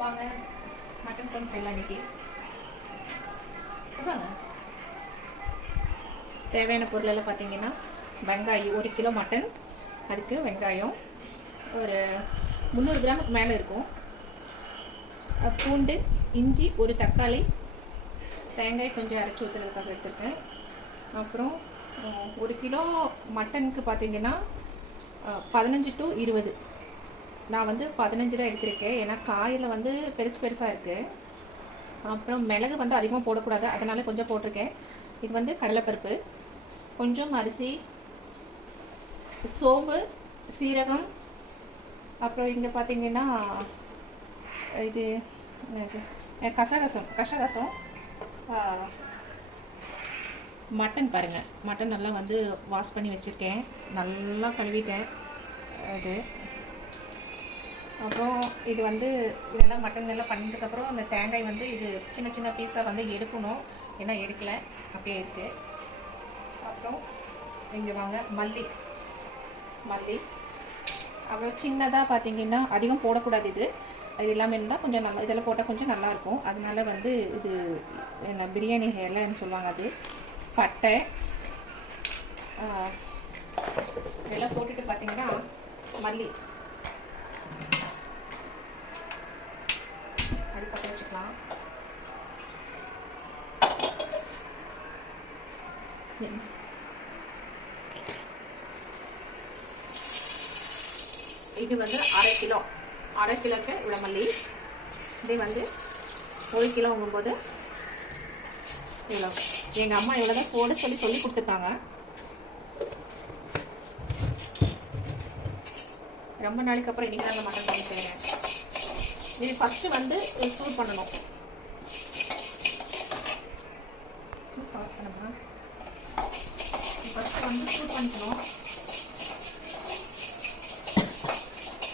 வாங்க மட்டன் குழம்பு செய்யலாம் இன்னைக்கு. வாங்க. தேவையான பொருள் எல்லாம் பார்த்தீங்கன்னா வெங்காயம் 1 கிலோ மட்டன், அதுக்கு வெங்காயம் ஒரு 300 கிராமுக்கு மேலே இருக்கும், பூண்டு, இஞ்சி, ஒரு தக்காளி, தேங்காய் கொஞ்சம் அரைச்சி ஊற்றுறதுக்காக எடுத்துருக்கேன். அப்புறம் 1 கிலோ மட்டனுக்கு பார்த்தீங்கன்னா 15 to 20, நான் வந்து 15 தான் எடுத்திருக்கேன். ஏன்னா காயில் வந்து பெருசு பெருசாக இருக்குது. அப்புறம் மிளகு வந்து அதிகமாக போடக்கூடாது, அதனால் கொஞ்சம் போட்டிருக்கேன். இது வந்து கடலைப்பருப்பு, கொஞ்சம் அரிசி, சோம்பு, சீரகம், அப்புறம் இங்கே பார்த்தீங்கன்னா இது கசகசம், மட்டன் பாருங்கள், மட்டன் நல்லா வந்து வாஷ் பண்ணி வச்சுருக்கேன், நல்லா கழுவிட்டேன் அது. அப்புறம் இது வந்து இதெல்லாம் மட்டன் எல்லாம் பண்ணதுக்கப்புறம் அந்த தேங்காய் வந்து இது சின்ன சின்ன பீஸாக வந்து எடுக்கணும், ஏன்னா எடுக்கலை அப்படியே இருக்குது. அப்புறம் இங்கே வாங்க மல்லி, அப்புறம் சின்னதாக பார்த்தீங்கன்னா அதிகம் போடக்கூடாது, இது இல்லாமல் இருந்தால் கொஞ்சம் நல்லா, இதெல்லாம் போட்டால் கொஞ்சம் நல்லாயிருக்கும். அதனால வந்து இது என்ன பிரியாணி இலைன்னு சொல்லுவாங்க, அது பட்டை இதெல்லாம் போட்டுட்டு பார்த்தீங்கன்னா மல்லி அடுப்பை வச்சுக்கலாம். இது வந்து அரை கிலோக்கு இவ்வளோ மல்லி. இதே வந்து 1 கிலோங்கும்போது இவ்வளோ. எங்கள் அம்மா இவ்வளோ தான் போட சொல்லி கொடுத்துருக்காங்க. ரொம்ப நாளைக்கு அப்புறம் இன்றைக்கி தான் மட்டன் பண்ணி செய்கிறேன். இது ஃபஸ்ட்டு வந்து சூட் பண்ணணும். ஃபஸ்ட்டு வந்து சூட் பண்ணிக்கணும்.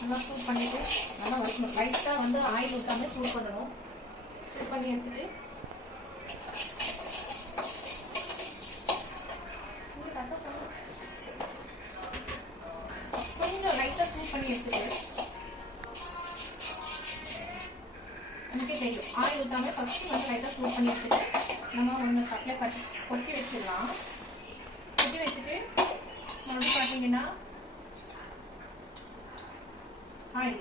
நல்லா சூட் பண்ணிவிட்டு நல்லா வறுக்கணும். லைட்டாக வந்து ஆயில் ஊற்றாமல் சூட் பண்ணணும். சூட் பண்ணி எடுத்துட்டு கொஞ்சம் லைட்டாக சூட் பண்ணி எடுத்துட்டு நமக்கே தெரியும், ஆயில் ஊற்றாமல் ஃபஸ்ட்டு வந்து லைட்டாக சூட் பண்ணி எடுத்துட்டு நம்ம ஒன்று கட்டில் கொட்டி வச்சிடலாம். கொட்டி வச்சுட்டு மறுபடியும் பார்த்தீங்கன்னா ஆயில்,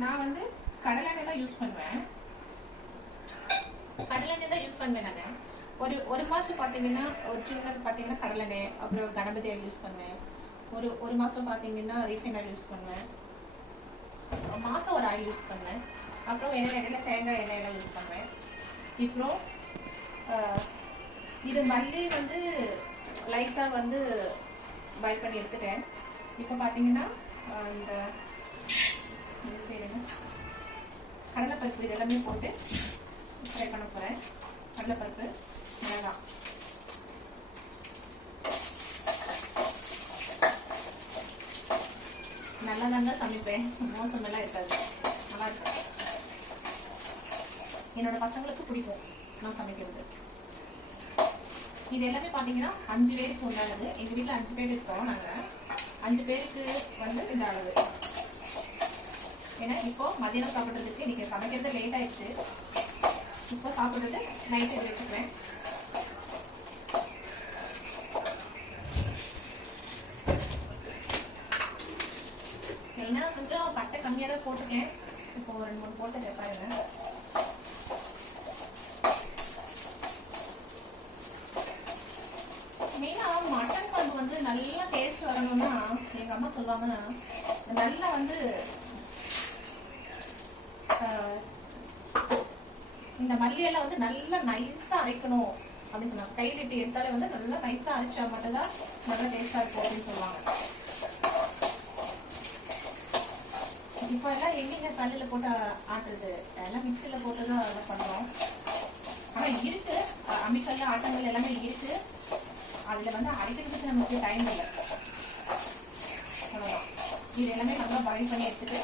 நான் வந்து கடலெண்ணெய் தான் யூஸ் பண்ணுவேன். நான் ஒரு மாதம் பார்த்தீங்கன்னா ஒரிஜினல் பார்த்தீங்கன்னா கடலெண்ணெய், அப்புறம் கணபதி ஆயில் யூஸ் பண்ணுவேன். ஒரு மாதம் பார்த்தீங்கன்னா ரீஃபைண்ட் ஆயில் யூஸ் பண்ணுவேன். மாதம் ஒரு ஆயில் யூஸ் பண்ணுவேன். அப்புறம் இடையில தேங்காய் எண்ணெயெல்லாம் யூஸ் பண்ணுவேன். இப்போ இது மல்லி வந்து லைட்டாக வந்து பாயில் பண்ணி எடுத்துட்டேன். இப்போ பார்த்தீங்கன்னா இந்த செய்யணும் கடலைப்பருப்பு இதெல்லாமே போட்டு ஃப்ரை பண்ண போகிறேன். கடலைப்பருப்பு, மிளகாய், நல்லா தாங்க சமைப்பேன், மோசமெல்லாம் இருக்காது, நல்லா இருக்கும். என்னோட பசங்களுக்கு பிடிக்கும் நான் சமைக்கிறது. இது எல்லாமே பார்த்தீங்கன்னா 5 பேருக்கு உண்டானது. எங்கள் வீட்டில் 5 பேர் இருக்கோம். நாங்கள் 5 பேருக்கு வந்து இந்த அளவு. ஏன்னா இப்போ மதியானம் சாப்பிட்றதுக்கு இன்றைக்கி சமைக்கிறது லேட் ஆயிடுச்சு. இப்போ சாப்பிட்றது நைட்டு இது வச்சுக்குவேன். ஏன்னா கொஞ்சம் பட்டை கம்மியாக தான் போட்டிருக்கேன். இப்போ 2-3 போட்டு வைப்பாருங்க. மெயினாக மட்டன் குழம்பு வந்து நல்லா டேஸ்ட் வரணும்னா எங்கள் அம்மா சொல்லுவாங்க, நல்லா வந்து இந்த மல்லியெல்லாம் வந்து நல்லா நைஸாக அரைக்கணும் அப்படின்னு சொன்னாங்க. கையில் இப்படி எடுத்தாலே வந்து நல்லா நைஸாக அரைச்சா மட்டும்தான் நல்லா டேஸ்ட்டாக இருக்கும் அப்படின்னு சொல்லுவாங்க. இப்போ எல்லாம் எங்கெங்க கல்லில் போட்டு ஆட்டுறது, எல்லாம் மிக்சியில் போட்டு தான் அதெல்லாம் பண்ணுறோம். ஆனால் இருக்கு, அம்மிக்கல், ஆட்டங்கள் எல்லாமே இருக்கு. அதில் வந்து அரைக்கிறதுக்கு நமக்கு டைம் இல்லை. அவ்வளோதான். இது எல்லாமே நல்லா பாயில் பண்ணி எடுத்துட்டு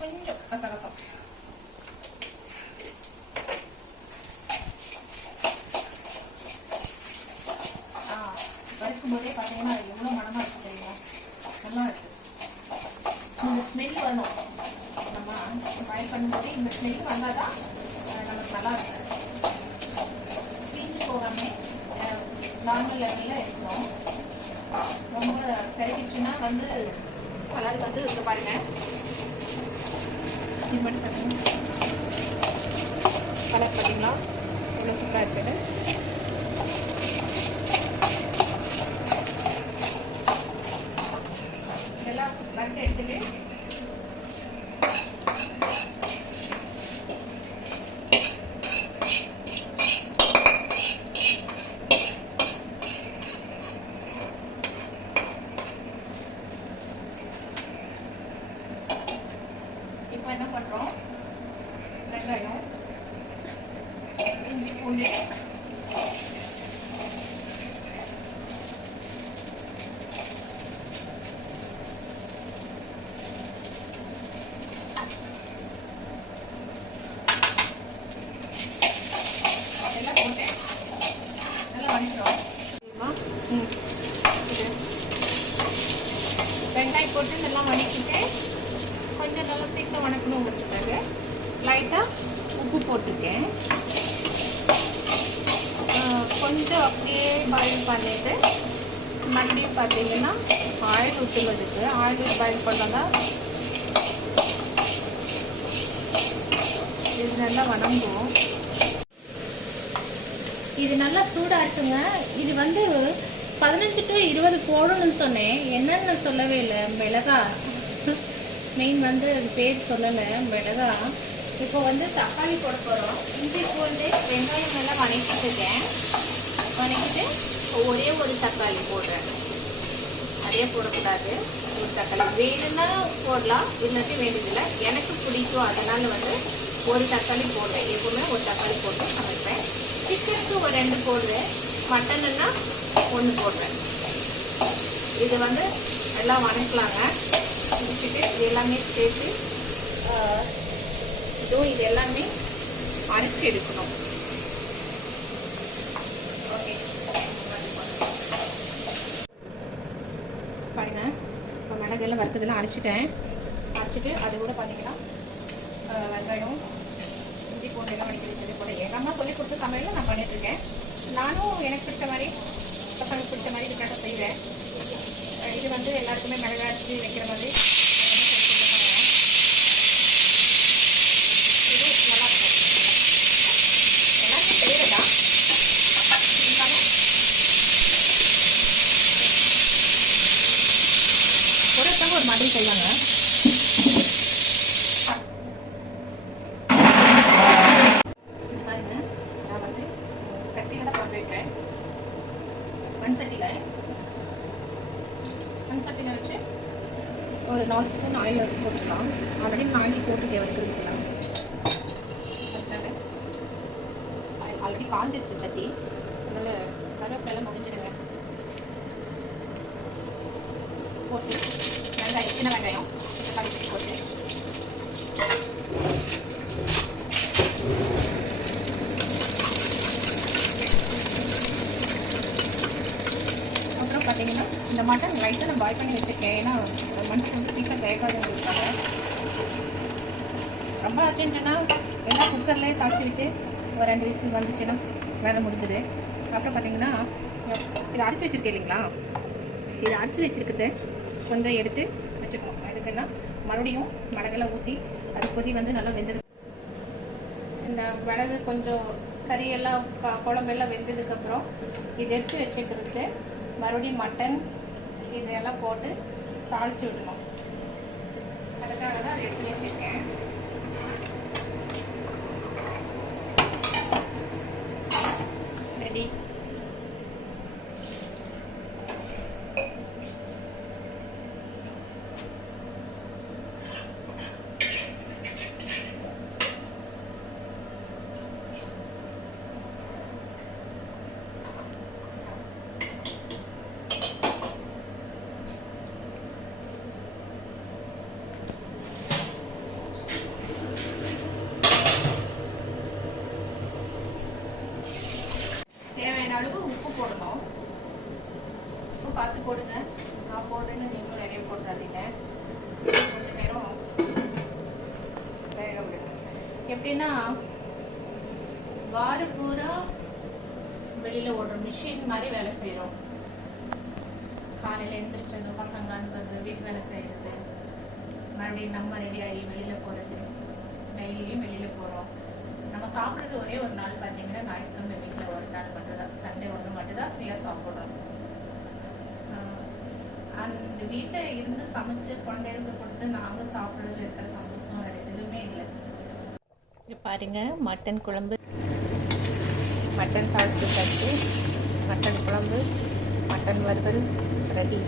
கொஞ்சம் கசகசம், வறுத்து வணக்கும் போதே பார்த்தீங்கன்னா எவ்வளோ மனமாக இருக்குது தெரியுமா? நல்லா இருக்குது. இந்த ஸ்மெல் வரணும். நம்ம பாயில் பண்ணும்போதே இந்த ஸ்மெல் வந்தால் தான் நமக்கு நல்லா இருக்கும். தீஞ்சு போகாமல் நார்மல் லெவலில் இருக்கணும். ரொம்ப கிடைச்சிச்சுன்னா வந்து கலர் வந்து இங்கே பாருங்கள். இது மட்டும் பார்த்தீங்கன்னா கலர் பார்த்தீங்களா எவ்வளோ சூப்பராக இருக்குது. இதெல்லாம் வறுத்து எடுத்துட்டு இப்போ என்ன பண்ணுறோம், வெங்காயம், இஞ்சி பூண்டு, அதெல்லாம் போட்டு நல்லா வதக்கிறோம். இது வெங்காயம் போட்டு நல்லா வதக்கிட்டு கொஞ்சம் நல்லா சீக்கிரம் வதக்கணுங்கிறதுக்காக லைட்டாக உப்பு போட்டிருக்கேன். கொஞ்சம் அப்படியே பாயில் பண்ணிட்டு மறுபடியும் பார்த்தீங்கன்னா ஆயில் ஊற்றுவதுக்கு ஆயில் பாயில் பண்ணால் இது நல்லா வணங்கும். இது நல்லா சூடாச்சுங்க. இது வந்து 15 to 20 போடணும்னு சொன்னேன். என்னன்னு சொல்லவே இல்லை. மிளகா மெயின் வந்து அது பேர் சொல்லலை, மிளகா. இப்போ வந்து தக்காளி போட போகிறோம். இஞ்சி பூண்டு வெங்காயம் எல்லாம் வதக்கிட்டுருக்கேன். வதக்கிட்டு ஒரே ஒரு தக்காளி போடுறேன். நிறைய போடக்கூடாது. ஒரு தக்காளி வேணும்னா போடலாம், இல்லாட்டி வேண்டியதில்லை. எனக்கு பிடிக்கும், அதனால் வந்து ஒரு தக்காளி போடுறேன். எப்பவுமே ஒரு தக்காளி போட்டு சமைப்பேன். சிக்கனுக்கு ஒரு 2 போடுறேன். மட்டனுன்னா 1 போடுறேன். இது வந்து எல்லாம் வதக்கலாங்க. வச்சுட்டு இது எல்லாமே சேர்த்து இது எல்லாமே அரைச்சி எடுக்கணும். ஓகே பாருங்க, இப்போ மிளகெல்லாம் வறுத்ததெல்லாம் அரைச்சிட்டேன். அரைச்சிட்டு அது கூட பார்த்தீங்கன்னா வெங்காயம், இஞ்சி பூண்டு எல்லாம் வதக்கி வச்சது போல எங்கள் அம்மா சொல்லி கொடுத்த சமையலில் நான் பண்ணிட்டுருக்கேன். நானும் எனக்கு பிடிச்ச மாதிரி பசங்களுக்கு பிடிச்ச மாதிரி இதுக்காக செய்வேன். இது வந்து எல்லாருக்குமே மிளகா அரைச்சி வைக்கிற மாதிரி இது நல்லாயிருக்கும். எல்லாருமே செய்கிறதா ஒருத்தவங்க ஒரு மாதிரி செய்வாங்க. பாருங்க, நான் வந்து சட்டியில் தான் போட்டு வைக்கிறேன். மண்சட்டியில் வச்சு ஒரு 4 ஸ்பூன் ஆயில் போட்டுக்கலாம். ஆல்ரெடி ஆயில் போட்டு வறுத்துருக்கலாம். ஆல்ரெடி காஞ்சிருச்சு சட்டி, அதனால் கருவேப்பிலை முடிஞ்சிடுங்க. போட்டு வெங்காயம், சின்ன வெங்காயம் தக்காளி போட்டு அப்புறம் பார்த்தீங்கன்னா இந்த மட்டன் லைட்டாக நான் பாயில் பண்ணி வச்சுருக்கேன். ஏன்னா மட்டன் வந்து சீக்கிரம் வேகாதுங்கிறதுக்காக. ரொம்ப அர்ஜென்ட்டுன்னா எல்லாம் குக்கர்லேயே தாளிச்சு விட்டு ஒரு 2 விசில் வந்துச்சுன்னா வேலை முடிஞ்சுது. அப்புறம் பார்த்தீங்கன்னா இதை அரைச்சி வச்சுருக்கேன் இல்லைங்களா, இதை அரைச்சி வச்சுருக்குது கொஞ்சம் எடுத்து வச்சுக்கணும். அதுக்குன்னா மறுபடியும் மிளகெல்லாம் ஊற்றி அது கொதி வந்து நல்லா வெந்தது. இந்த மிளகு கொஞ்சம் கறியெல்லாம் குழம்பெல்லாம் வெந்ததுக்கப்புறம் இது எடுத்து வச்சுக்கிறது மறுபடியும் மட்டன் இதெல்லாம் போட்டு தாளித்து விடணும். அதுக்காக தான் அதை எடுத்து வச்சுருக்கேன். ரெடி. பார்த்து போடுங்க. நான் போடுறேன்னு நீங்களும் நிறைய போட்டுறாதீங்க. கொஞ்ச நேரம் வேக விடுங்க. எப்படின்னா வாரம் பூரா வெளியில் ஓடுற மிஷின் மாதிரி வேலை செய்கிறோம். காலையில் எழுந்திரிச்சது, பசங்க அனுப்புறது, வீட்டு வேலை செய்கிறது, மறுபடியும் நம்ம ரெடி ஆகி வெளியில் போகிறது, டெய்லியும் வெளியில் போகிறோம். நம்ம சாப்பிட்றது ஒரே ஒரு நாள் பார்த்தீங்கன்னா ஞாயிற்றுக்கிழமை வீட்டில் ஒரு நாள் மட்டும்தான், சண்டே ஒன்று மட்டும்தான் ஃப்ரீயாக சாப்பிட்றோம். அந்த வீட்டில் இருந்து சமைச்சு குழந்தைகளுக்கு கொடுத்து நாங்களும் சாப்பிட்றதுல இருக்கிற சந்தோஷம் வேறு எதுவுமே இல்லை. இது பாருங்க, மட்டன் குழம்பு, மட்டன் தாளிச்சு வச்சு, மட்டன் குழம்பு, மட்டன் வறுவல் ரெடி.